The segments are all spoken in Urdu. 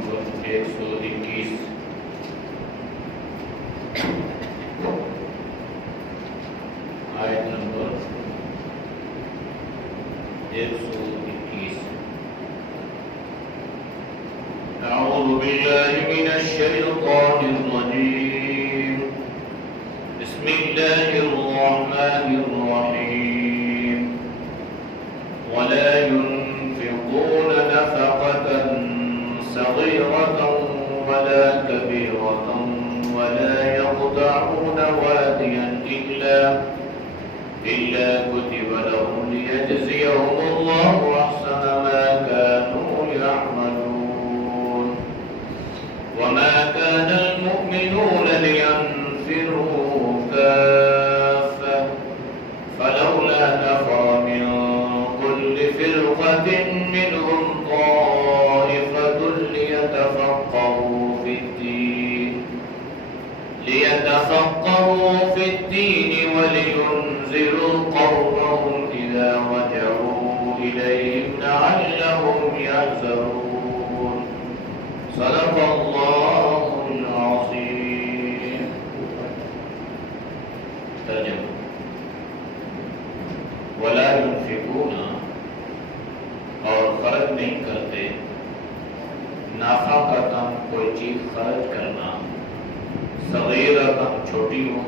نمبر 121 آیت نمبر 121 اعوذ باللہ من الشیطان الرجیم بسم اللہ الرحمن الرحیم ولا ينفقون نفقة صغيرة ولا كبيرة ولا يقطعون واديا إلا كتب لهم ليجزيهم الله أحسن ما كانوا يعملون وما كان المؤمنون لينفروا كافة فلولا نفر من كل فرقة منهم طائفة ليتفقهوا في الدين ولينذروا قومهم إذا رجعوا إليهم لعلهم يحذرون صدق الله العظيم. ترجمہ ولا ينفقون اور خرچ نہیں کرتے نافقۃ کوئی چیز خرچ کرنا صغیرۃ چھوٹی ہو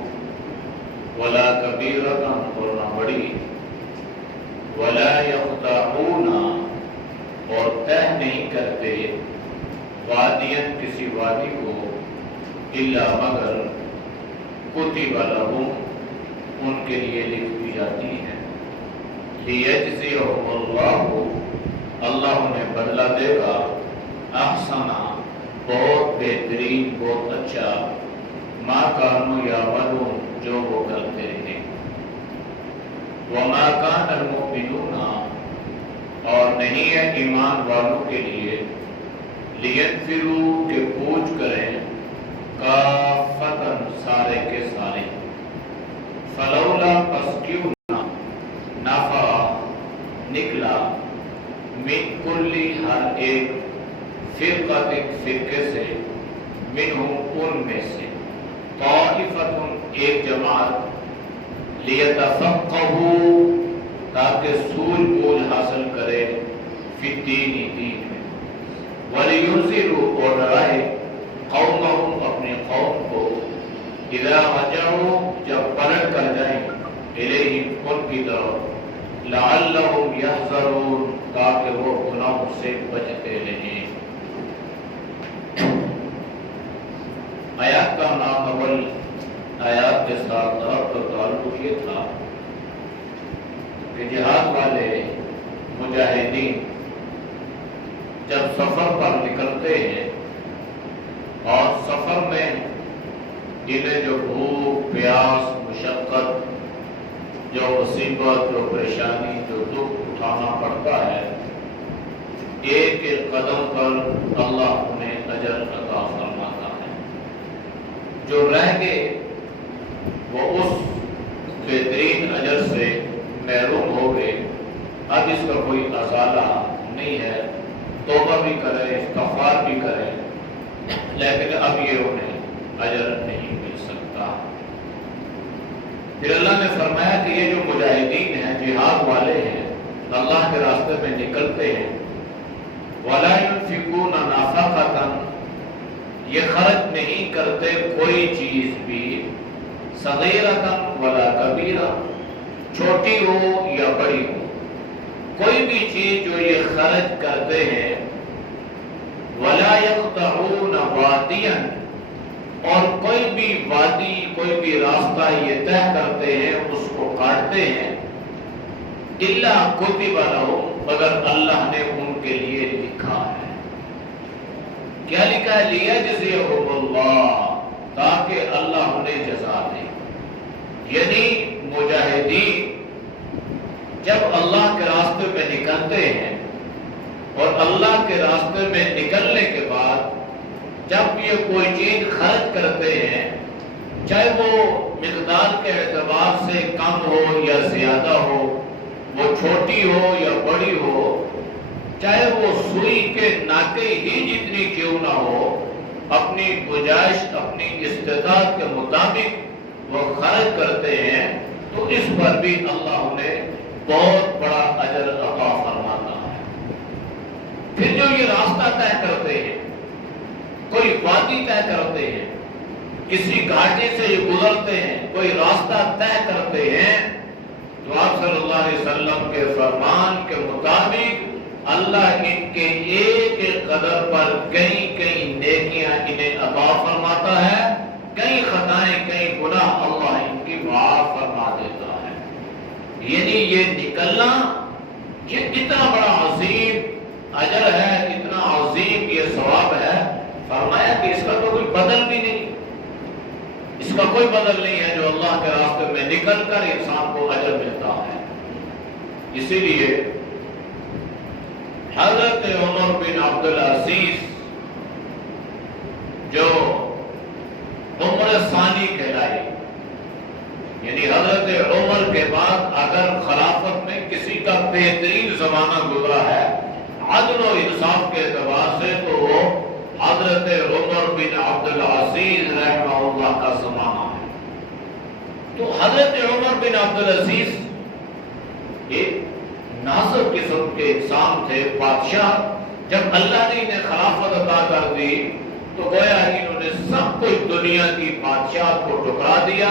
ولا کبیرۃ اور نہ بڑی ولا یقطعون اور طے نہیں کرتے وادیاً کسی وادی کو الا مگر کتب لہم ان کے لیے لکھ دی جاتی ہے لیجزیہم اللہ اللہ انہیں بدلہ دے گا احسن بہت بہترین بہت اچھا ما کانوا یعملون جو وہ کرتے رہے وما کان المؤمنون اور نہیں ہے ایمان والوں کے لیے لینفروا کہ کوچ کریں کافتاً سارے کے سارے فلولا پس کیوں نفر نکلا من کلی ہر ایک فرقہ فرقے سے منہم ان میں سے طائفۃ ایک جماعت لیتفقہوا تاکہ سوجھ بوجھ حاصل کرے فی الدین دین میں ولینذروا اور ڈرائے قومہم اپنے قوم کو اذا رجعوا جب پلٹ کر جائیں الیہم ان کی طرف لعلہم یحذرون تاکہ وہ گناہوں سے بچتے رہیں. آیات کا ماقبل آیات کے ساتھ تعلق یہ تھا کہ جہاد والے مجاہدین جب سفر پر نکلتے ہیں اور سفر میں انہیں جو بھوک پیاس مشقت جو مصیبت جو پریشانی جو دکھ اٹھانا پڑتا ہے ایک ایک قدم پر اللہ انہیں اجر عطا فرماتا ہے. جو رہ گئے وہ اس بہترین اجر سے محروم ہو گئے. اب اس کا کوئی ازالہ نہیں ہے, توبہ بھی کرے استغفار بھی کرے لیکن اب یہ انہیں اجر نہیں مل سکتا. پھر اللہ نے فرمایا کہ یہ جو مجاہدین ہیں جہاد والے ہیں اللہ کے راستے میں نکلتے ہیں وَلَا يُنْفِقُونَ نَافَقَةً یہ خرچ نہیں کرتے کوئی چیز بھی صغیرۃ ولا کبیرہ چھوٹی ہو یا بڑی ہو کوئی بھی چیز جو یہ خرچ کرتے ہیں وَلَا يَقْطَعُونَ وَادِيًا اور کوئی بھی وادی کوئی بھی راستہ یہ طے کرتے ہیں اس کو کاٹتے ہیں اِلَّا كُتِبَ لَهُمْ مگر اللہ نے ان کے لیے لکھا ہے. کیا لکھا ہے؟ لِيَجْزِيَهُمُ اللَّهُ تاکہ اللہ انہیں جزا دے. یعنی مجاہدین جب اللہ کے راستے میں نکلتے ہیں اور اللہ کے راستے میں نکلنے کے بعد جب یہ کوئی چیز خرچ کرتے ہیں چاہے وہ مقدار کے اعتبار سے کم ہو یا زیادہ ہو وہ چھوٹی ہو یا بڑی ہو چاہے وہ سوئی کے ناکے ہی جتنی کیوں نہ ہو، اپنی گنجائش اپنی استطاعت کے مطابق وہ خرچ کرتے ہیں، تو اس پر بھی اللہ انہیں بہت بڑا اجر عطا فرماتا ہے۔ پھر جو یہ راستہ طے کرتے ہیں، کوئی وادی طے کرتے ہیں، کسی گھاٹی سے یہ گزرتے ہیں، کوئی راستہ طے کرتے ہیں، تو آپ صلی اللہ علیہ وسلم کے فرمان کے مطابق اللہ ان کے ایک ایک قدم پر کئی کئی نیکیاں انہیں عطا فرماتا ہے، کئی خطائیں کئی گناہ اللہ ان کی معاف فرما دیتا ہے۔ یعنی یہ نکلنا یہ اتنا بڑا عظیم اجر ہے، اتنا عظیم یہ ثواب ہے، فرمایا کہ اس کا تو کوئی بدل بھی نہیں، اس کا کوئی بدل نہیں ہے جو اللہ کے راستے میں نکل کر انسان کو اجر ملتا ہے۔ اسی لیے حضرت عمر بن عبدالعزیز جو عمر ثانی کہلائی، یعنی حضرت عمر کے بعد اگر خلافت میں کسی کا بہترین زمانہ گزرا ہے عدل و انصاف کے اعتبار سے، تو وہ حضرت عمر بن عبدالعزیز رحمہ اللہ کا زمانہ ہے۔ تو حضرت عمر بن عبدالعزیز ایک ناصر قسم کے انسان تھے، بادشاہ۔ جب اللہ نے انہیں خلافت عطا کر دی تو گویا انہوں نے سب کچھ دنیا کی بادشاہت کو ٹکرا دیا،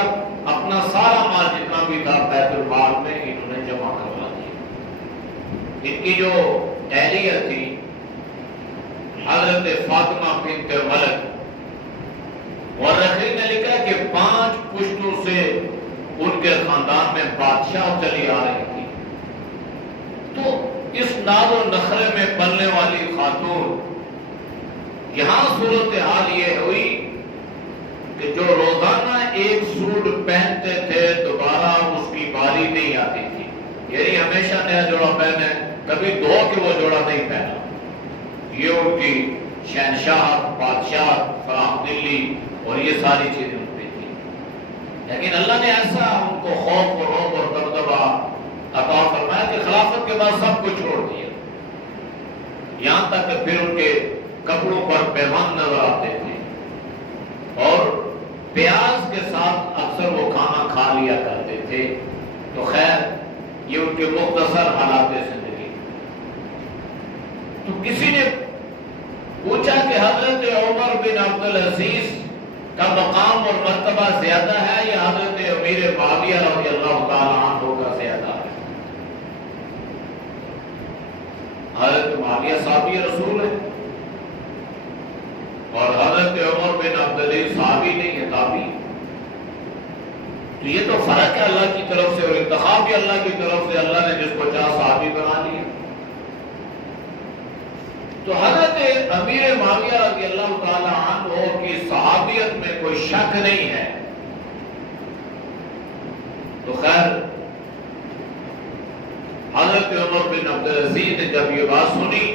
اپنا سارا مال جتنا بھی تھا بیت المال میں انہوں نے جمع کروا دیا۔ ان کی جو اہلیہ تھی حضرت فاطمہ بنت ملک، مورخین نے لکھا کہ 5 پشتوں سے ان کے خاندان میں بادشاہ چلی آ رہی تھی۔ تو اس ناز و نخرے میں پلنے والی خاتون، یہاں صورتحال یہ ہوئی کہ جو روزانہ ایک سوٹ پہنتے تھے دوبارہ اس کی باری نہیں آتی تھی، یعنی ہمیشہ نیا جوڑا پہنے، کبھی دھو کے وہ جوڑا نہیں پہنا۔ یہ ان کی شہنشاہ بادشاہ فراخ دلی اور یہ ساری چیزیں ان پہ تھی، لیکن اللہ نے ایسا ان کو خوف و رعب اور دبدبہ عطا فرمایا کہ خلافت کے بعد سب کچھ چھوڑ دیا، یہاں تک کہ پھر ان کے کپڑوں پر پیمان نظر آتے تھے اور پیاز کے ساتھ اکثر وہ کھانا کھا لیا کرتے تھے۔ تو خیر یہ ان کے مختصر حالات زندگی۔ تو کسی نے پوچھا کہ حضرت عمر بن عبدالعزیز کا مقام اور مرتبہ زیادہ ہے یا حضرت امیر معاویہ رضی اللہ تعالی عنہ کا زیادہ ہے؟ حضرت معاویہ صحابی رسول ہے اور حضرت عمر بن عبدالعزیز صحابی نہیں ہے، تابعی۔ تو یہ تو فرق ہے اللہ کی طرف سے، اور انتخاب بھی اللہ کی طرف سے، اللہ نے جس کو چاہا صحابی بنا لیا۔ تو حضرت امیر معاویہ رضی اللہ تعالی عنہ کی صحابیت میں کوئی شک نہیں ہے۔ تو خیر حضرت عمر بن عبدالعزیز نے جب یہ بات سنی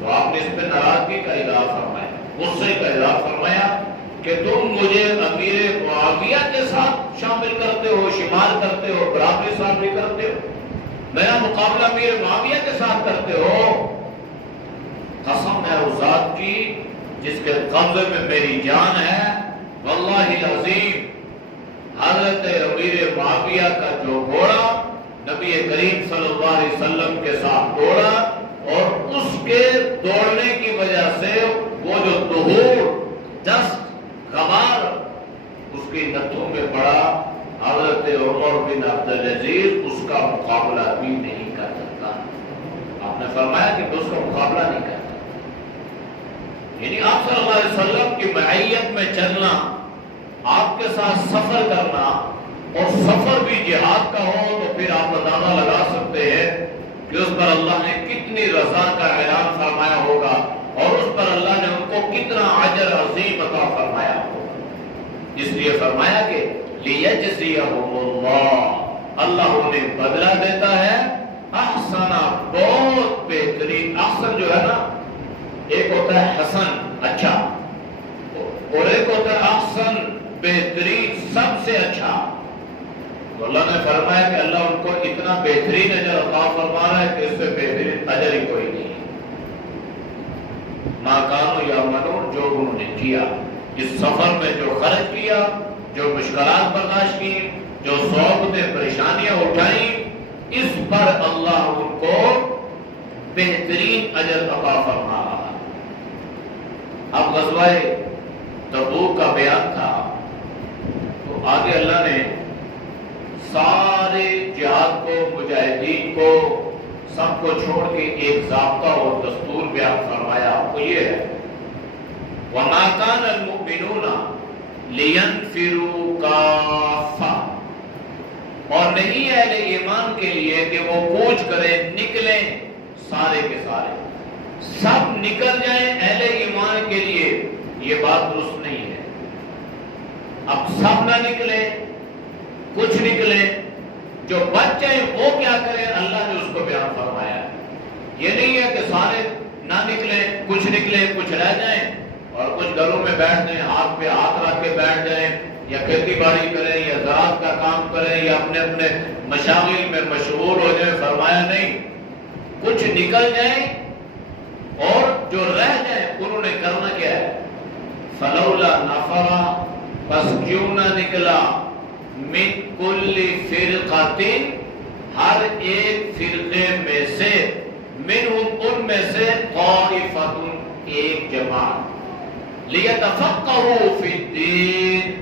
تو آپ نے اس پہ ناراضگی کا اظہار فرمایا، غصے کا اظہار فرمایا کہ تم مجھے امیر معاویہ کے ساتھ شامل کرتے ہو، شمار کرتے ہو، برابری شامل کرتے ہو، میرا مقابلہ امیر معاویہ کے ساتھ کرتے ہو۔ قسم ہے اس ذات کی جس کے قبضے میں میری جان ہے، واللہ العظیم حضرت امیر معاویہ کا جو گھوڑا نبی کریم صلی اللہ علیہ وسلم کے ساتھ دوڑا، اور اس کے دوڑنے کی وجہ سے وہ جو دہور دست غبار اس کی نتھوں میں پڑا، حضرت عمر بن عبدالعزیز اس کا مقابلہ بھی نہیں کر سکتا۔ آپ نے فرمایا کہ اس کا مقابلہ نہیں کر سکتا، یعنی آپ صلی اللہ علیہ وسلم کی معیت میں چلنا، آپ کے ساتھ سفر کرنا، اور سفر بھی جہاد کا ہو تو پھر آپ اندازہ لگا سکتے ہیں کہ اس پر اللہ نے کتنی رضا کا اعلان فرمایا ہوگا، اور اس پر اللہ نے ان کو کتنا اجر عظیم عطا فرمایا ہوگا۔ اس لیے فرمایا کہ لیجزیہم اللہ، اللہ انہیں بدلہ دیتا ہے احسن، بہت بہترین۔ احسن جو ہے نا، ایک ہوتا ہے حسن اچھا، اور ایک ہوتا ہے احسن بہترین، سب سے اچھا۔ تو اللہ نے فرمایا کہ اللہ ان کو اتنا بہترین اجر عطا فرما رہا ہے کہ اس سے بہترین اجر ہی کوئی نہیں۔ ما کانوا یعملون، جو انہوں نے کیا اس سفر میں، جو خرچ کیا، جو مشکلات برداشت کی، جو صعوبتیں پریشانیاں اٹھائیں، اس پر اللہ ان کو بہترین اجر عطا فرما رہا ہے۔ اب غزوہ تبوک کا بیان تھا، تو آگے اللہ نے سارے جہاد کو، مجاہدین کو، سب کو چھوڑ کے ایک ضابطہ اور دستور بیان فرمایا۔ وہ یہ ہے وَمَا كَانَ الْمُؤْمِنُونَ لِيَنْفِرُوا كَافَّةً، اور نہیں اہل ایمان کے لیے کہ وہ کوچ کریں، نکلیں سارے کے سارے، سب نکل جائیں اہل ایمان کے لیے، یہ بات درست نہیں ہے۔ اب سب نہ نکلیں، کچھ نکلیں، جو بچ جائیں وہ کیا کریں، اللہ نے اس کو بیان فرمایا ہے۔ یہ نہیں ہے کہ سارے نہ نکلیں، کچھ نکلیں، کچھ رہ جائیں اور کچھ گھروں میں بیٹھ جائیں، ہاتھ پہ ہاتھ رکھ کے بیٹھ جائیں، یا کھیتی باڑی کریں، یا زراعت کا کام کریں، یا اپنے اپنے مشاغل میں مشغول ہو جائیں۔ فرمایا نہیں، کچھ نکل جائیں اور جو رہ جائیں انہوں نے کرنا کیا ہے، فلولا نفرا، بس کیوں نہ نکلا، من کل فرقۃ، ہر ایک فرقے میں سے، منہم ان میں سے، طائفۃ ایک جماعت، لیتفقہوا فی الدین،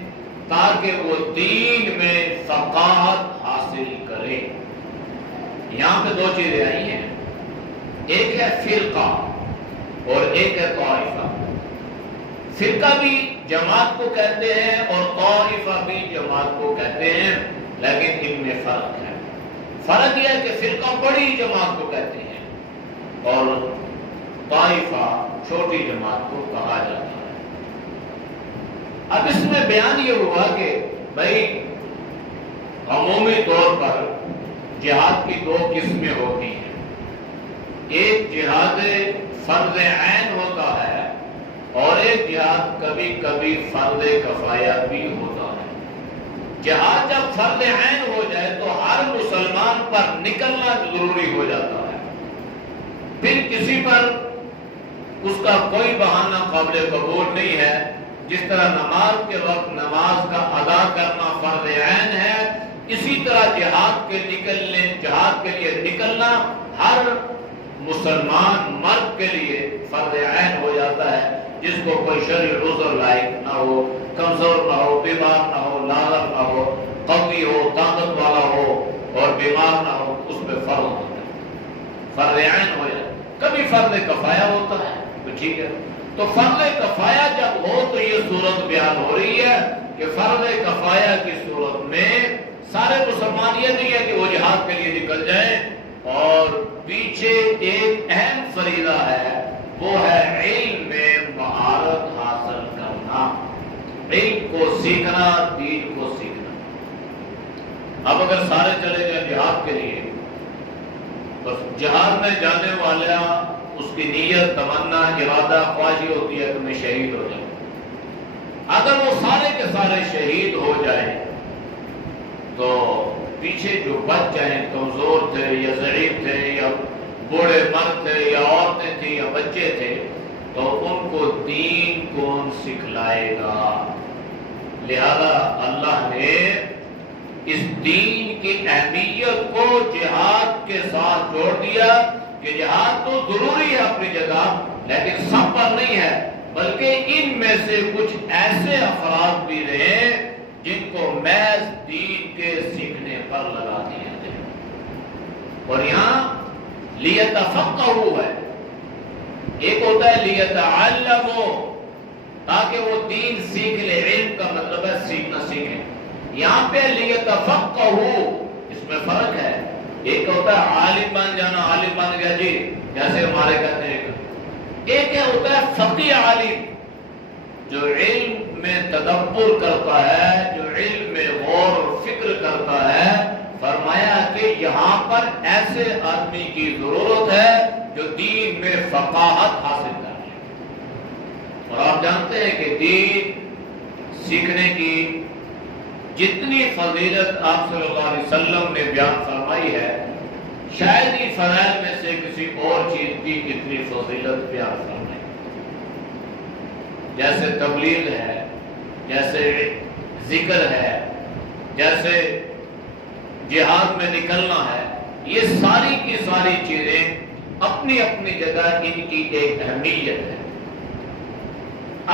تاکہ وہ دین میں فقاہت حاصل کرے۔ یہاں پہ دو چیزیں آئی ہیں، ایک ہے فرقہ اور ایک ہے طائفہ۔ فرقہ بھی جماعت کو کہتے ہیں اور طائفہ بھی جماعت کو کہتے ہیں، لیکن ان میں فرق ہے۔ فرق یہ ہے کہ فرقہ بڑی جماعت کو کہتے ہیں اور طائفہ چھوٹی جماعت کو کہا جاتا ہے۔ اب اس میں بیان یہ ہوا کہ بھائی عمومی طور پر جہاد کی دو قسمیں ہوتی ہیں، ایک جہاد فرض عین ہوتا ہے اور ایک جہاد کبھی کبھی فرض کفایہ بھی ہوتا ہے۔ جہاد جب فرض عین ہو جائے تو ہر مسلمان پر نکلنا ضروری ہو جاتا ہے، پھر کسی پر اس کا کوئی بہانہ قابل قبول نہیں ہے۔ جس طرح نماز کے وقت نماز کا ادا کرنا فرض عین ہے، اسی طرح جہاد کے لیے نکلنا ہر مسلمان مرد کے لیے فرض عین ہو جاتا ہے، جس کو کوئی شرعی عذر لائق نہ ہو، کمزور نہ ہو، بیمار نہ ہو، لاغر نہ ہو، قوی ہو، طاقت والا ہو اور بیمار نہ ہو، اس پہ فرض ہوتا ہے، فرض عین ہو جاتا ہے۔ کبھی فرض کفایہ ہوتا ہے، تو ٹھیک ہے۔ تو فرض کفایہ جب ہو تو یہ صورت بیان ہو رہی ہے کہ فرض کفایہ کی صورت میں سارے مسلمان یہ نہیں ہے کہ وہ جہاد کے لیے نکل جائیں، اور پیچھے ایک اہم فریضہ ہے، وہ ہے علم میں مہارت حاصل کرنا، علم کو سیکھنا، دین کو سیکھنا۔ اب اگر سارے چلے جائیں جہاد کے لیے، بس جہاد میں جانے والا اس کی نیت، تمنا، ارادہ، خواہش ہوتی ہے کہ میں شہید ہو جاؤں۔ اگر وہ سارے کے سارے شہید ہو جائیں تو پیچھے جو بچ جائیں، کمزور تھے یا ضعیف تھے یا بوڑھے مرد تھے یا عورتیں تھیں یا بچے تھے، تو ان کو دین کون سکھلائے گا؟ لہذا اللہ نے اس دین کی اہمیت کو جہاد کے ساتھ جوڑ دیا کہ جہاد تو ضروری ہے اپنی جگہ، لیکن سب پر نہیں ہے، بلکہ ان میں سے کچھ ایسے افراد بھی رہے جن کو محض دین کے سیکھنے پر لگا دیا جائے۔ اور یہاں لیتفقہوا ہے، ایک ہوتا ہے لیتعلموا، تاکہ وہ دین سیکھ لے، علم کا مطلب ہے سیکھنا، سیکھیں۔ یہاں پہ لیتفقہوا، اس میں فرق ہے، ایک ہوتا ہے عالم بن جانا، عالم بن گیا جی، جیسے ہمارے کہتے ہیں، ایک ہوتا ہے فقیہ عالم، جو علم میں تدبر کرتا ہے، جو علم میں غور و فکر کرتا ہے۔ فرمایا کہ یہاں پر ایسے آدمی کی ضرورت ہے جو دین میں فقاہت حاصل کر لے۔ اور آپ جانتے ہیں کہ دین سیکھنے کی جتنی فضیلت آپ صلی اللہ علیہ وسلم نے بیان فرمائی ہے، شاید ہی فضائل میں سے کسی اور چیز کی اتنی فضیلت بیان فرمائی۔ جیسے تبلیغ ہے، جیسے ذکر ہے، جیسے جہاد میں نکلنا ہے، یہ ساری کی ساری چیزیں اپنی اپنی جگہ ان کی ایک اہمیت ہے۔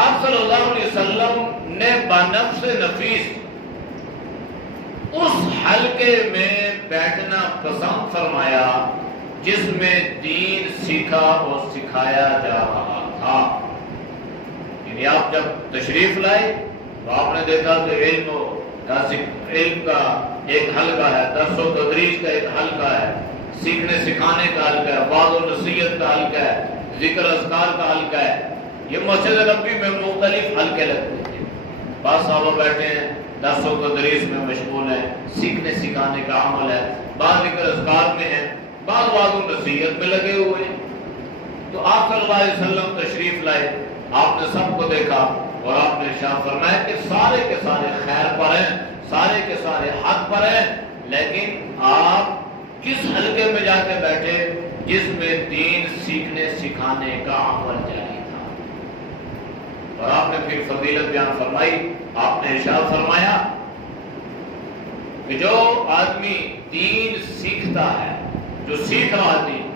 آپ صلی اللہ علیہ وسلم نے بنفس نفیس اس حلقے میں بیٹھنا پسند فرمایا جس میں دین سیکھا اور سکھایا جا رہا تھا۔ یعنی آپ جب تشریف لائے تو آپ نے دیکھا کہ علم کا ایک حلقہ ہے، درس و تدریس کا ایک حلقہ ہے، سیکھنے سکھانے کا حلقہ ہے، وعظ و نصیحت کا حلقہ ہے، ذکر اذکار کا حلقہ ہے۔ یہ مسجد نبوی میں مختلف حلقے لگتے تھے، بعض صحابہ بیٹھے ہیں درس و تدریس میں مشغول ہیں، سیکھنے سکھانے کا عمل ہے، بعض ذکر اذکار میں ہیں، بعض وعظ و نصیحت میں لگے ہوئے ہیں۔ تو آپ صلی اللہ علیہ وسلم تشریف لائے، آپ نے سب کو دیکھا اور آپ نے ارشاد فرمایا کہ سارے کے سارے خیر پر ہیں، سارے کے سارے حق پر ہیں، لیکن آپ کس حلقے میں جا کے بیٹھے جس میں دین سیکھنے سکھانے کا عمل جاری تھا۔ اور آپ نے پھر فضیلت بیان فرمائی، آپ نے ارشاد فرمایا کہ جو آدمی دین سیکھتا ہے، جو سیکھ رہا دین،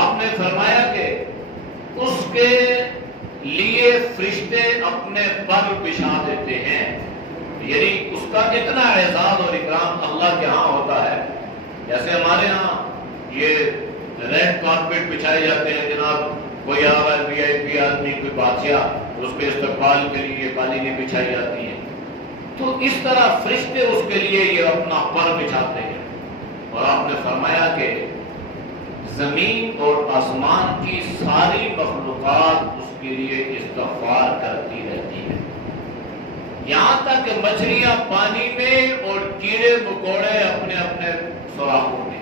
آپ نے فرمایا کہ اس کے لیے فرشتے اپنے پر بچھا دیتے ہیں۔ یعنی اس کا اتنا اعزاز اور اکرام اللہ کے ہاں ہوتا ہے، جیسے ہمارے ہاں یہ ریڈ کارپیٹ بچھائے جاتے ہیں، جناب کوئی آ رہا ہے وی آئی پی آدمی، کوئی بادشاہ، اس کے استقبال کے لیے قالینیں بچھائی جاتی ہیں، تو اس طرح فرشتے اس کے لیے یہ اپنا پر بچھاتے ہیں۔ اور آپ نے فرمایا کہ زمین اور آسمان کی ساری مخلوقات اس کے لیے استغفار کرتی رہتی ہے، یہاں تک کہ مچھلیاں پانی میں اور کیڑے مکوڑے اپنے اپنے سوراخوں میں۔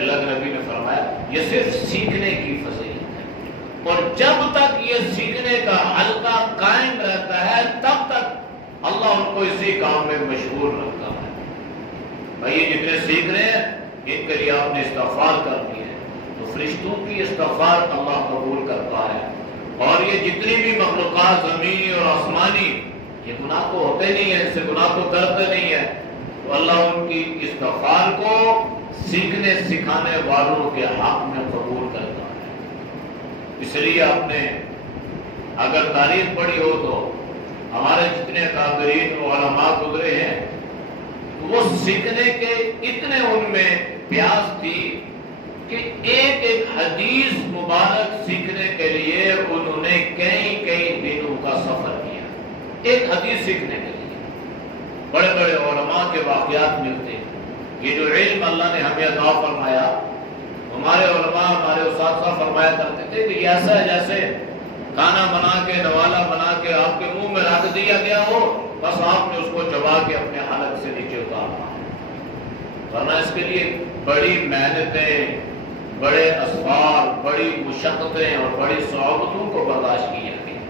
اللہ کے نبی نے فرمایا یہ صرف سیکھنے کی فضیلت ہے، اور جب تک یہ سیکھنے کا حلقہ قائم رہتا ہے تب تک اللہ ان کو اسی کام میں مشغول رکھتا ہے۔ بھائی یہ جتنے سیکھ رہے ہیں ان کے لیے آپ نے استغفار کر دی ہے، تو فرشتوں کی استغفار اللہ قبول کرتا ہے، اور یہ جتنی بھی مخلوقات زمینی اور آسمانی یہ گناہ تو ہوتے نہیں ہیں، ان سے گناہ تو کرتے نہیں ہیں، تو اللہ ان کی استغفار کو سیکھنے سکھانے والوں کے حق میں قبول کرتا ہے۔ اس لیے آپ نے اگر تاریخ پڑھی ہو تو ہمارے جتنے اکابرین و علماء گزرے ہیں وہ سیکھنے کے اتنے ان میں پیاس تھی کہ ایک ایک حدیث مبارک سیکھنے کے لیے انہوں نے کئی دنوں کا سفر کیا، ایک حدیث سیکھنے کے لیے۔ بڑے بڑے علماء کے واقعات ملتے ہیں، یہ جو علم اللہ نے ہمیں عطا فرمایا، ہمارے علماء ہمارے اساتذہ فرمایا کرتے تھے کہ یہ ایسا ہے جیسے کھانا بنا کے نوالا بنا کے آپ کے منہ میں رکھ دیا گیا ہو، بس آپ نے اس کو چبا کے اپنے حلق سے نیچے اتارنا، ورنہ اس کے لیے بڑی محنتیں، بڑے اسفار، بڑی مشقتیں اور بڑی صعوبتوں کو برداشت کی جاتی ہیں۔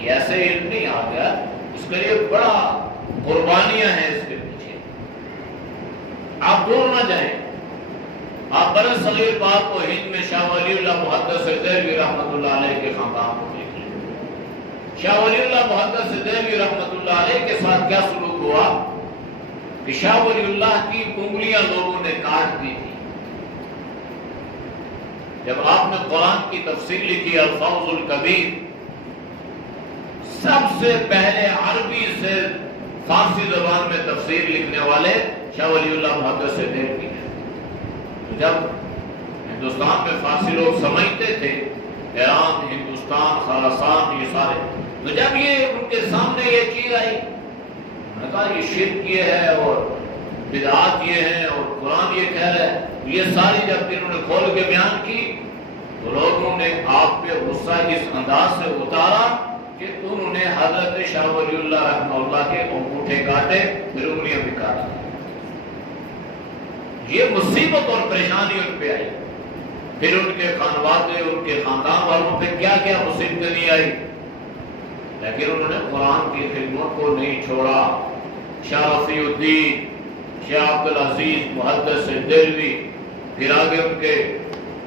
یہ ایسے علم نہیں آ گیا، اس کے لیے بڑا قربانیاں ہیں اس کے پیچھے۔ آپ دور نہ جائیں، آپ بر صغیر پاک کو ہند میں شاہ ولی اللہ محدث دہلوی رحمۃ اللہ علیہ کے خاندان کو دیکھ لیں۔ شاہ ولی اللہ محدث دہلوی رحمۃ اللہ علیہ کے ساتھ کیا سلوک ہوا کہ شاہ ولی اللہ کی انگلیاں لوگوں نے کاٹ دی تھی۔ جب آپ نے قرآن کی تفسیر لکھی الفوز الکبیر، سب سے پہلے عربی سے فارسی زبان میں تفسیر لکھنے والے شاہ ولی اللہ محدث دہلوی ہیں۔ جب ہندوستان میں فارسی لوگ سمجھتے تھے، ایران، ہندوستان، خراسان، یہ سارے، تو جب یہ ان کے سامنے یہ چیز آئی، انہوں نے کہا یہ شرک یہ ہے اور بدعات یہ ہیں اور قرآن یہ کہہ رہا ہے، یہ ساری جب انہوں نے کھول کے بیان کی تو لوگوں نے آپ پہ غصہ اس انداز سے اتارا کہ انہوں نے حضرت شاہ ولی اللہ رحمہ اللہ کے انگوٹھے کاٹے، پھر انگلیاں بھی کاٹی۔ یہ مصیبت اور پریشانی ان پہ آئی، پھر ان کے خانوادے، ان کے خاندان والوں پہ کیا کیا مصیبتیں نہیں آئی، لیکن انہوں نے قرآن کی خدمت کو نہیں چھوڑا۔ شاہ رفیع الدین، شاہ عبدالعزیز محدث دہلوی، پھر آگے ان کے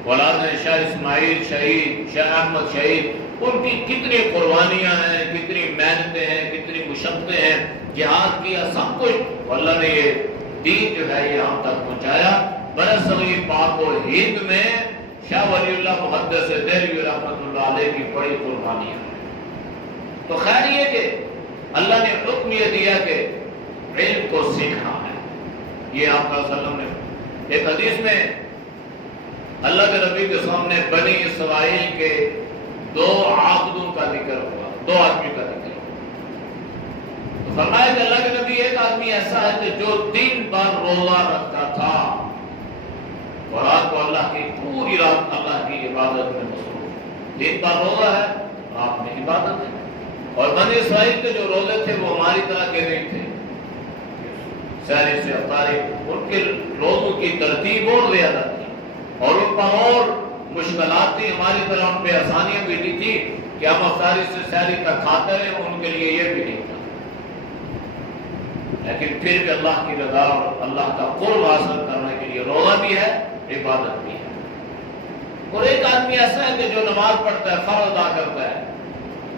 اولاد شاہ اسماعیل شہید، شاہ احمد شہید، ان کی کتنی قربانیاں ہیں، کتنی محنتیں ہیں، کتنی مشقتیں ہیں، جہاد کیا، سب کچھ اللہ نے یہ دین جو ہے یہ ہم تک پہنچایا۔ برصغیر پاک و ہند میں شاہ ولی اللہ محدث دہلوی رحمۃ اللہ علیہ کی بڑی قربانیاں ہیں۔ تو خیر یہ کہ اللہ نے حکم یہ دیا کہ علم کو سیکھنا ہے۔ یہ آپ صلی اللہ علیہ وسلم نے ایک حدیث میں اللہ کے نبی کے سامنے بنی اسرائیل کے 2 عابدوں کا ذکر ہوا، 2 آدمی کا ذکر ہوا، تو فرمایا کہ اللہ کے نبی ایک آدمی ایسا ہے کہ جو دن بھر روزہ رکھتا تھا اور رات کو اللہ کی پوری رات اللہ کی عبادت میں مصروف، دن بھر روزہ ہے، رات میں عبادت ہے۔ اور بنی اسرائیل کے جو روزے تھے وہ ہماری طرح کے نہیں تھے، سحری سے افطاری، ان کے روزوں کی ترتیب اور زیادہ تھی اور ان پر اور مشکلات تھی، ہماری طرح ان پہ آسانیاں بھی نہیں تھی کہ ہم افطاری سے سحری تک کھاتے رہے، ان کے لیے یہ بھی نہیں تھا۔ لیکن پھر بھی اللہ کی رضا اور اللہ کا قرب حاصل کرنے کے لیے روزہ بھی ہے، عبادت بھی ہے۔ اور ایک آدمی ایسا ہے کہ جو نماز پڑھتا ہے، فرض ادا کرتا ہے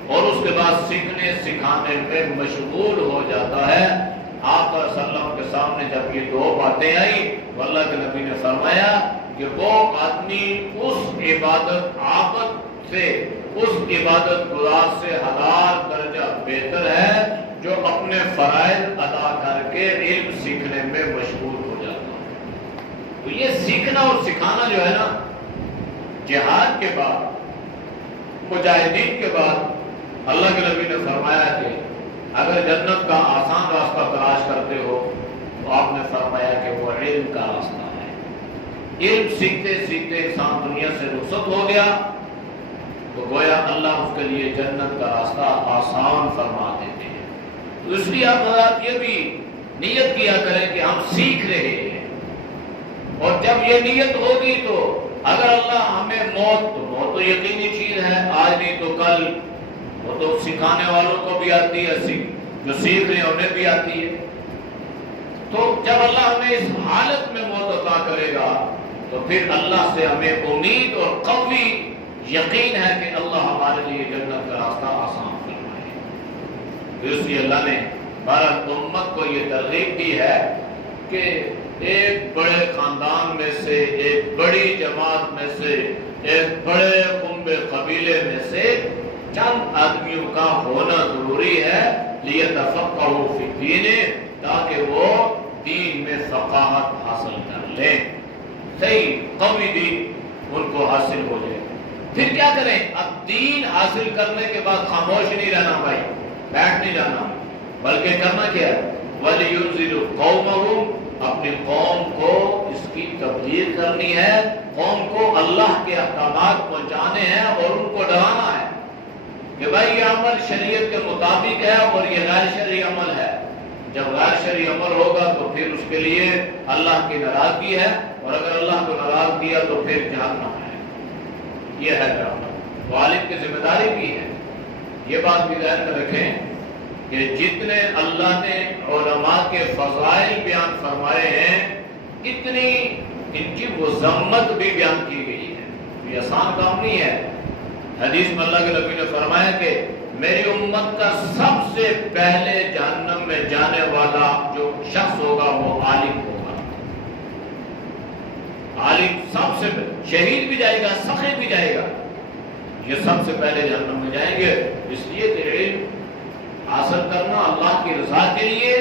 اور اس کے بعد سیکھنے سکھانے میں مشغول ہو جاتا ہے۔ آپ صلی اللہ علیہ وسلم کے سامنے جب یہ 2 باتیں آئی تو اللہ کے نبی نے فرمایا کہ وہ آدمی اس عبادت عابد سے، اس عبادت گزار سے 1000 درجہ بہتر ہے جو اپنے فرائض ادا کر کے علم سیکھنے میں مشغول ہو جاتا ہے۔ تو یہ سیکھنا اور سکھانا جو ہے نا، جہاد کے بعد، مجاہدین کے بعد اللہ کے نبی نے فرمایا کہ اگر جنت کا آسان راستہ تلاش کرتے ہو تو آپ نے فرمایا کہ وہ علم کا راستہ ہے۔ علم سیکھتے سیکھتے انسان دنیا سے رخصت ہو گیا تو گویا اللہ اس کے لیے جنت کا راستہ آسان فرما دیتے ہیں۔ تو اس لیے آپ حضرات یہ بھی نیت کیا کریں کہ ہم سیکھ رہے ہیں، اور جب یہ نیت ہوگی تو اگر اللہ ہمیں موت تو یقینی چیز ہے، آج نہیں تو کل، وہ تو سکھانے والوں کو بھی آتی ہے، جو سیکھ رہے ہیں انہیں بھی آتی ہے۔ تو جب اللہ ہمیں اس حالت میں موت عطا کرے گا تو پھر اللہ سے ہمیں امید اور قوی یقین ہے کہ اللہ ہمارے لیے جنت کا راستہ آسان فرمائے۔ اس لیے اللہ نے بھارت امت کو یہ ترغیب دی ہے کہ ایک بڑے خاندان میں سے، ایک بڑی جماعت میں سے، ایک بڑے کنبے قبیلے میں سے چند آدمیوں کا ہونا ضروری ہے، لیتفقہوا فی الدین، تاکہ وہ دین میں فقاہت حاصل کر لیں، صحیح قوی دین ان کو حاصل ہو جائے۔ پھر کیا کریں؟ اب دین حاصل کرنے کے بعد خاموش نہیں رہنا بھائی، بیٹھ نہیں جانا، بلکہ کرنا کیا ہے؟ وَلِيُنذِرُوا قَوْمَهُمْ، اپنی قوم کو اس کی تبلیغ کرنی ہے، قوم کو اللہ کے احکامات پہنچانے ہیں اور ان کو ڈرانا ہے کہ بھائی یہ عمل شریعت کے مطابق ہے اور یہ غیر شرعی عمل ہے۔ جب غیر شرعی عمل ہوگا تو پھر اس کے لیے اللہ کی ناراضگی ہے، اور اگر اللہ کو ناراض کیا تو پھر جہنم ہے۔ یہ ہے ڈرانا، تو عالم کی ذمہ داری بھی ہے۔ یہ بات بھی ذہن میں رکھیں کہ جتنے اللہ نے علماء کے فضائل بیان فرمائے ہیں، اتنی ان کی مذمت بھی بیان کی گئی ہے۔ یہ آسان کام نہیں ہے۔ حدیث میں اللہ کے نبی نے فرمایا کہ میری امت کا سب سے پہلے جہنم میں جانے والا جو شخص ہوگا وہ عالم ہوگا۔ عالم سب سے شہید بھی جائے گا، سخی بھی جائے گا، یہ سب سے پہلے جہنم میں جائیں گے۔ اس لیے کہ علم حاصل کرنا اللہ کی رضا کے لیے،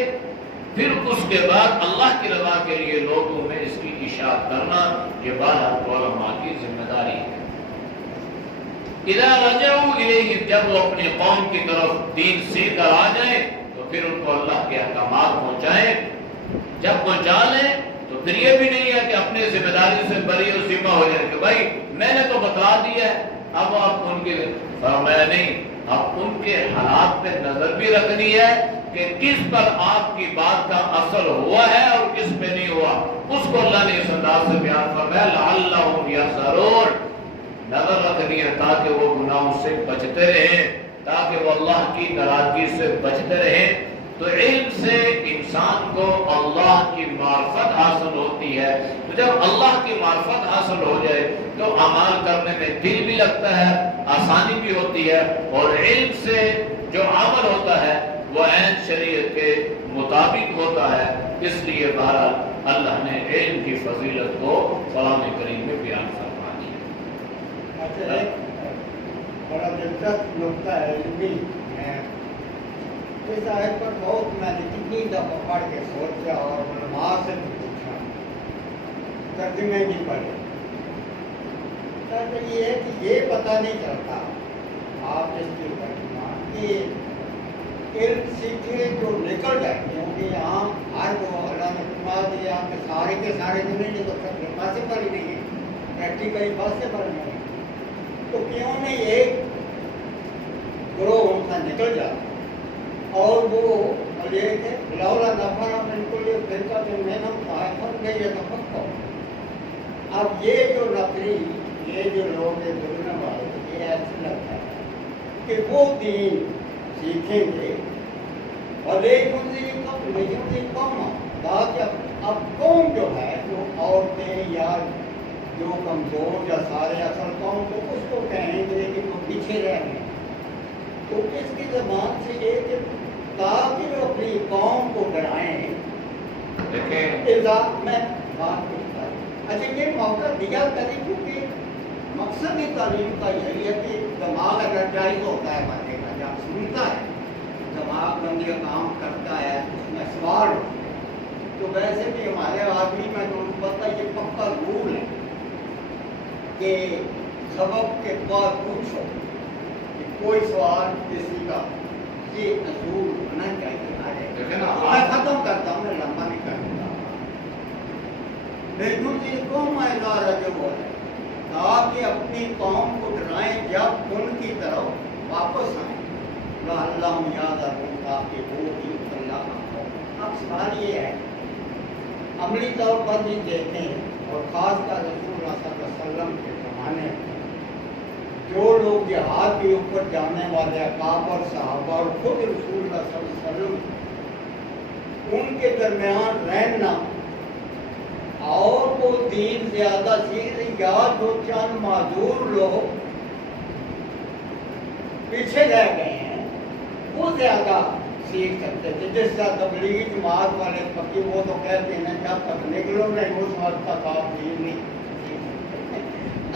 پھر اس کے بعد اللہ کی رضا کے لیے لوگوں میں اس کی اشاعت کرنا، یہ بات علماء کی ذمہ داری ہے۔ اذا رجعوا الیہ، جب وہ اپنی قوم کی طرف دین سیکھ کر آ جائیں تو پھر ان کو اللہ کے احکامات پہنچائیں۔ جب پہنچا لیں تو پھر یہ بھی نہیں ہے کہ اپنی ذمہ داری سے بری و ذمہ ہو جائے کہ بھائی میں نے تو بتا دیا ہے، اب آپ ان کے فرمایا نہیں، اب ان کے حالات پہ نظر بھی رکھنی ہے کہ کس پر آپ کی بات کا اثر ہوا ہے اور کس پہ نہیں ہوا۔ اس کو اللہ نے اس انداز سے بیان فرمایا لعلہم یحذرون، نظر رکھنی ہے تاکہ وہ گناہوں سے بچتے رہیں، تاکہ وہ اللہ کی ناراضگی سے بچتے رہیں۔ تو علم سے انسان کو اللہ کی معرفت حاصل ہوتی ہے، تو جب اللہ کی معرفت حاصل ہو جائے تو عمل کرنے میں دل بھی لگتا ہے، آسانی بھی ہوتی ہے، اور علم سے جو عمل ہوتا ہے وہ عین شریعت کے مطابق ہوتا ہے۔ اس لیے بہرحال اللہ نے علم کی فضیلت کو قرآن کریم میں بیان فرما دیا۔ اچھا، ایک بڑا دلچسپ نقطہ ہے علمی ہے، اس آیت پر بہت میں نے کتنی دفعہ پڑھ کے سوچا اور علماء سے بھی پوچھا، ترجمے بھی پڑھے۔ یہ ہے کہ یہ پتہ نہیں چلتا آپ اس کی ترجمہ کہ علم سیکھے جو نکل جائے، کیونکہ یہاں ہر وہ اللہ نے فرما دیا کہ سارے کے سارے جو نہیں نکل سکتے، پاسبل ہی نہیں ہے، پریکٹیکلی پاسبل نہیں ہے، تو کیوں نہیں ایک گروہ ان کا نکل جاتا اور وہ یہ کہ لولا نفر بالکل یہ فرقہ جو میں نے طائفۃ میں یہ تفقہ۔ اب یہ جو نفری، یہ جو لوگ ہیں بولنے والے، یہ ایسے لگتا ہے کہ وہ دین سیکھیں گے اور لیکن یہ قوم تاکہ اب قوم جو ہے، جو عورتیں یا جو کمزور یا سارے اصل قوم کو اس کو کہیں گے کہ وہ پیچھے رہ گئے، تو اس کی زبان سے یہ کہ تاکہ وہ اپنی قوم کو ڈرائیں۔ میں بات کرتا ہوں، اچھا یہ موقع دیا کریں کیونکہ مقصد ہی تعلیم کا یہی ہے کہ دماغ انرجائز ہوتا ہے بندے کا، جب سنتا ہے دماغ بندے کا کام کرتا ہے، اس میں سوال ہوتا ہے۔ تو ویسے بھی ہمارے آدمی میں تو پتہ یہ پکا رول ہے کہ سبق کے بعد پوچھو کہ کوئی سوال کسی کا، یہ اصول ہونا چاہیے۔ میں ختم کرتا ہوں، میں لمبا نہیں کرتا، لیکن یہ قوم ادارہ جو ہے تاکہ اپنی قوم کو ڈرائیں جب ان کی طرف واپس آئیں، اللہ یاد آئیں تاکہ وہ بھی اللہ کا قوم۔ اب سوال یہ ہے عملی طور پر بھی دیکھیں، اور خاص کر رسول اللہ صلی اللہ علیہ وسلم کے زمانے میں جو لوگ جہاد کے اوپر جانے والے اقاب اور صحابہ اور خود رسول اللہ صلی اللہ علیہ وسلم، ان کے درمیان رہنا اور وہ دین زیادہ سیکھ رہی، یا جو چند معذور لوگ پیچھے رہ گئے ہیں وہ زیادہ سیکھ سکتے تھے، جس طرح تبلیغی جماعت والے پکی وہ تو کہتے ہیں جب تک نکلو نہیں اس وقت تک آپ دین نہیں سیکھ سکتے۔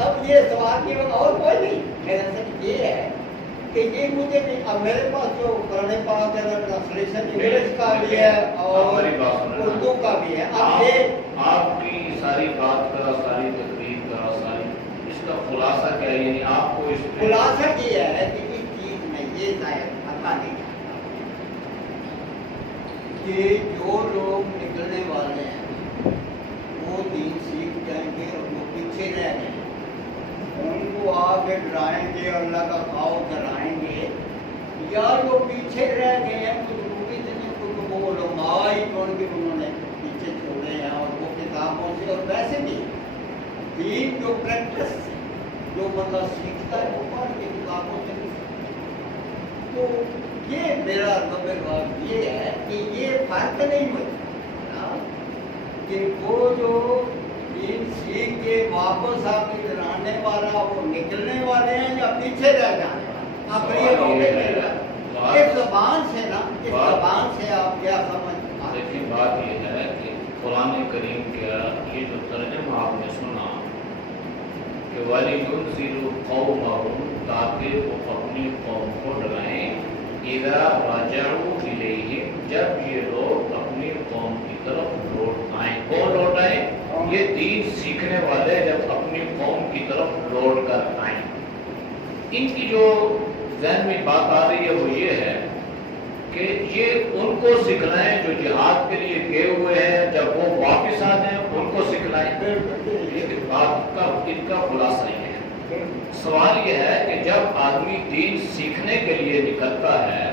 اب یہ سوال کی اور کوئی نہیں، میرا سب یہ ہے کہ یہ مجھے بھی، اب میرے پاس جو قرآن پاک ہے ٹرانسلیشن انگلش کا بھی ہے اور اردو کا بھی ہے۔ اب یہ آپ کی ساری بات کا، ساری تقریر کا، ساری اس کا خلاصہ کیا ہے؟ یعنی آپ کو اس خلاصہ یہ ہے کہ اس چیز میں یہ شاید پتہ نہیں چلتا کہ جو لوگ نکلنے والے ہیں وہ دین سیکھ جائیں گے اور وہ پیچھے رہ گئے ہیں، ان کو آگے ڈرائیں گے اور اللہ کا کھاؤ کرائیں گے، یا جو پیچھے رہ گئے ہیں تو ضروری نہیں کچھ وہ علماء ہی کون کے انہوں نے پیچھے چھوڑے ہیں، اور وہ کتابوں سے، اور ویسے بھی دین جو پریکٹس سے جو بندہ سیکھتا ہے وہ پڑھ کے کتابوں سے نہیں سیکھتا۔ تو یہ میرا بات یہ ہے کہ یہ فرق نہیں ہوتا کہ وہ جو دین سیکھ کے واپس آ کے ڈرانے والا وہ نکلنے والے ہیں یا پیچھے رہ جانے والے۔ آپ اس زبان سے نا، اس زبان سے آپ کیا سمجھ؟ لیکن بات یہ ہے کہ قرآن کریم کا یہ جو ترجمہ آپ نے سنا کہ وَلِيُنذِرُوا قَوْمَهُمْ، تاکہ وہ اپنی قوم کو ڈرائیں، اِذَا رَجَعُوا إِلَيْهِمْ، جب یہ لوگ اپنی قوم کی طرف لوٹ آئیں۔ کون لوٹ آئیں؟ یہ دین سیکھنے والے جب اپنی قوم کی طرف لوٹ کر آئیں۔ ان کی جو ذہن میں بات آ رہی ہے وہ یہ ہے کہ یہ ان کو سکھلائیں جو جہاد کے لیے گئے ہوئے ہیں، جب وہ واپس آ جائیں ان کو سکھلائیں۔ لیکن بات کا ان کا خلاصہ یہ ہے، سوال یہ ہے کہ جب آدمی دین سیکھنے کے لیے نکلتا ہے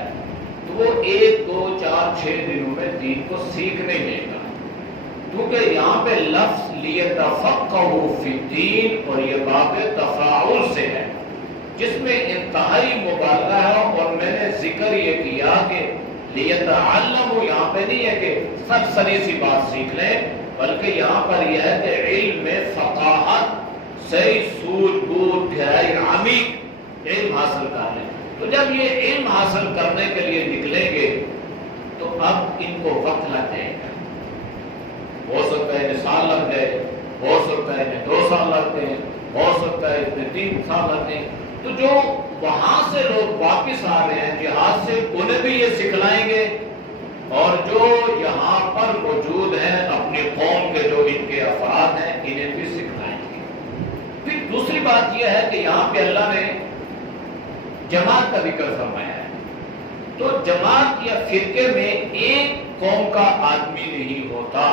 تو وہ 1 2 4 6 دنوں میں دین کو سیکھ نہیں لے گا، کیونکہ یہاں پہ لفظ لیتفقہوا فی الدین اور یہ باب تفاعل سے ہے، جس میں انتہائی مبالغہ ہے، اور میں نے ذکر یہ کیا کہ لیتعلموا یہاں پہ نہیں ہے کہ سرسری سی بات سیکھ لیں، بلکہ یہاں پر یہ ہے کہ علم میں فقاہت صحیح سوجھ بوجھ گہرائی عمیق علم حاصل کر لیں. تو جب یہ علم حاصل کرنے کے لیے نکلیں گے تو اب ان کو وقت لگ جائے گا. ہو سکتا ہے 1 سال لگ جائے, ہو سکتا ہے 2 سال لگتے ہیں, ہو سکتا ہے 3 سال لگتے ہیں. تو جو وہاں سے لوگ واپس آ رہے ہیں جہاد سے, انہیں بھی یہ سکھلائیں گے, اور جو یہاں پر موجود ہیں اپنی قوم کے جو ان کے افراد ہیں انہیں بھی سکھلائیں گے. پھر دوسری بات یہ ہے کہ یہاں پہ اللہ نے جماعت کا ذکر فرمایا ہے. تو جماعت یا فرقے میں ایک قوم کا آدمی نہیں ہوتا.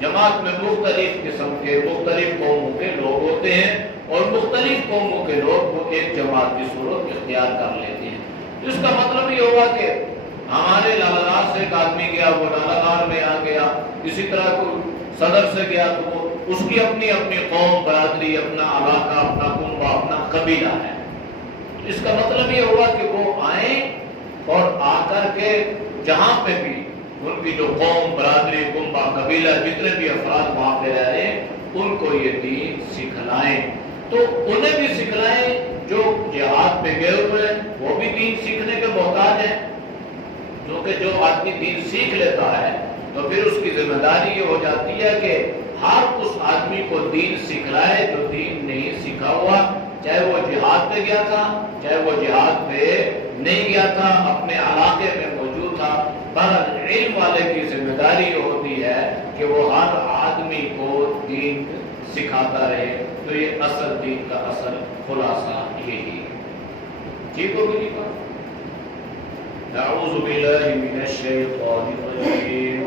جماعت میں مختلف قسم کے مختلف قوموں کے لوگ ہوتے ہیں, اور مختلف قوموں کے لوگ وہ ایک جماعت کی صورت اختیار کر لیتے ہیں. تو اس کا مطلب یہ ہوگا کہ ہمارے لالدار سے ایک آدمی گیا, وہ لالدار میں آ گیا, اسی طرح کوئی صدر سے گیا تو وہ اس کی اپنی اپنی قوم, برادری, اپنا علاقہ, اپنا کنبہ, اپنا قبیلہ ہے. اس کا مطلب یہ ہوا کہ وہ آئیں اور آ کر کے جہاں پہ بھی ان کی جو قوم, برادری, کنبہ, قبیلہ, جتنے بھی افراد وہاں پہ رہ رہے ہیں ان کو یہ دین سکھلائیں. تو انہیں بھی سکھلائیں جو جہاد پہ گئے ہوئے ہیں, وہ بھی دین سیکھنے کے محتاج ہیں. کیونکہ جو آدمی دین سیکھ لیتا ہے تو پھر اس کی ذمہ داری یہ ہو جاتی ہے کہ ہر اس آدمی کو دین سکھلائے جو دین نہیں سیکھا ہوا, چاہے وہ جہاد پہ گیا تھا, چاہے وہ جہاد پہ نہیں گیا تھا, اپنے علاقے میں موجود تھا. پر علم والے کی ذمہ داری یہ ہوتی ہے کہ وہ ہر آدمی کو دین سکھاتا رہے. تو یہ اصل دین کا اصل خلاصہ یہی ہے. ٹھیک ہو گئی بات؟ اعوذ باللہ من الشیطان الرجیم.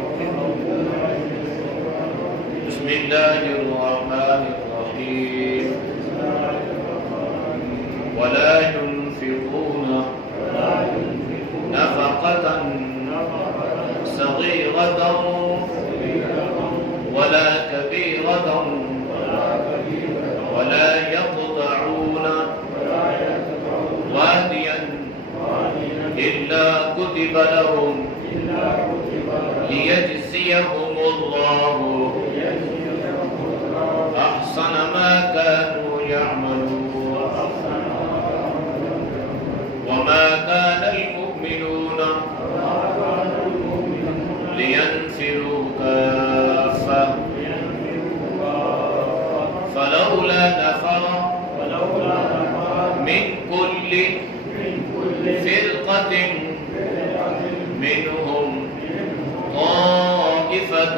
بسم اللہ الرحمن الرحیم. ولا ينفقون نفقة صغيرة ولا كبيرة ولا يقطعون واديا إلا كتب لهم ليجزيهم الله أحسن ما كانوا يعملون. وما كان المؤمنون لينفروا كافة فلولا نفر من كل فرقة منهم طائفة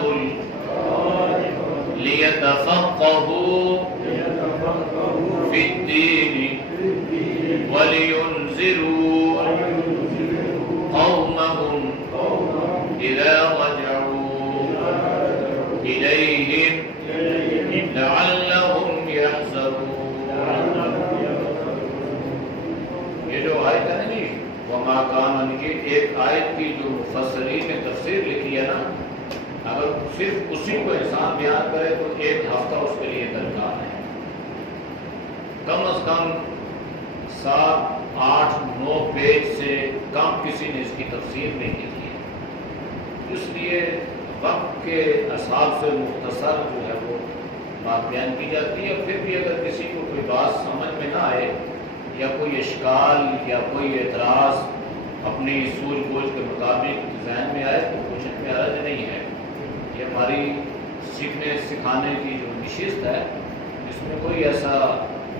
ليتفقهوا في الدين ولينذروا قومهم إذا رجعوا إليهم لعلهم يحذرون. یہ جو آیت ہے نا جی, وما کان, کی ایک آیت کی جو مفسرین نے تفسیر لکھی ہے نا, اگر صرف اسی کو انسان بیان کرے تو 1 ہفتہ اس کے لیے درکار ہے. کم از کم 7, 8, 9 پیج سے کم کسی نے اس کی تفسیر نہیں لکھی ہے. اس لیے وقت کے حساب سے مختصر جو ہے وہ بات بیان کی جاتی ہے. پھر بھی اگر کسی کو کوئی بات سمجھ میں نہ آئے یا کوئی اشکال یا کوئی اعتراض اپنی سوجھ بوجھ کے مطابق ذہن میں آئے تو پوچھنے میں حرج نہیں ہے. یہ ہماری سیکھنے سکھانے کی جو نشست ہے, اس میں کوئی ایسا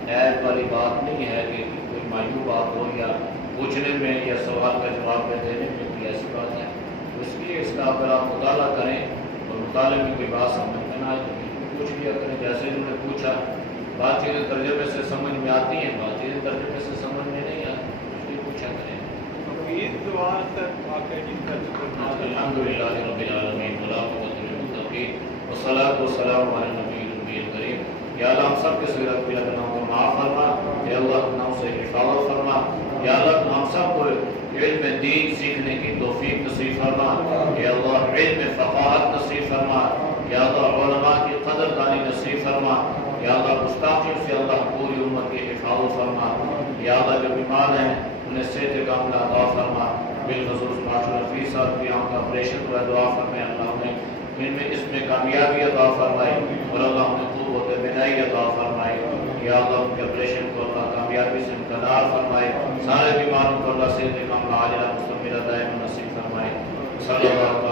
عیب والی بات نہیں ہے کہ کوئی معیوب بات ہو یا پوچھنے میں یا سوال کا جواب دینے میں کوئی ایسی بات ہے. اس لیے اس کا اگر آپ مطالعہ کریں اور مطالعے میں کوئی بات سمجھ میں نہ آئے تو پوچھ لیا کریں. جیسے انہوں نے پوچھا, بات چیزیں ترجمے سے سمجھ میں آتی ہیں, بات چیزیں ترجمے سے سمجھ میں نہیں آتی, اس لیے پوچھا کریں. الحمدللہ رب العالمین والصلاۃ والسلام علی النبی الامی الکریم. یا اللہ ہم سب کے صغیرہ کبیرہ گناہوں کو معاف فرما, یا اللہ گناہوں سے حفاظت فرما, یا اللہ ہم سب کو علم دین سیکھنے کی توفیق نصیب فرما, یا اللہ علم فقاہت نصیب فرما, یا اللہ علماء کی قدر دانی نصیب فرما, یا اللہ گستاخیوں سے اللہ پوری امت کی حفاظت فرما, یا اللہ جو بیمار ہیں انہیں صحت کاملہ عطا فرما, بالخصوص ماشاء اللہ صاحب کی آنکھ کا آپریشن ہوا, دعا فرمائے اللہ نے ان میں اس میں کامیابی عطا فرمائے, اور اللہ نے قوت بینائی عطا فرمائے, یا اللہ ان کے آپریشن کو اللہ کامیابی سے امکانات فرمائے، سارے بیماروں کو اللہ صحت کاملہ عاجلہ مستمرہ دائم نصیب فرمائے۔ صلی اللہ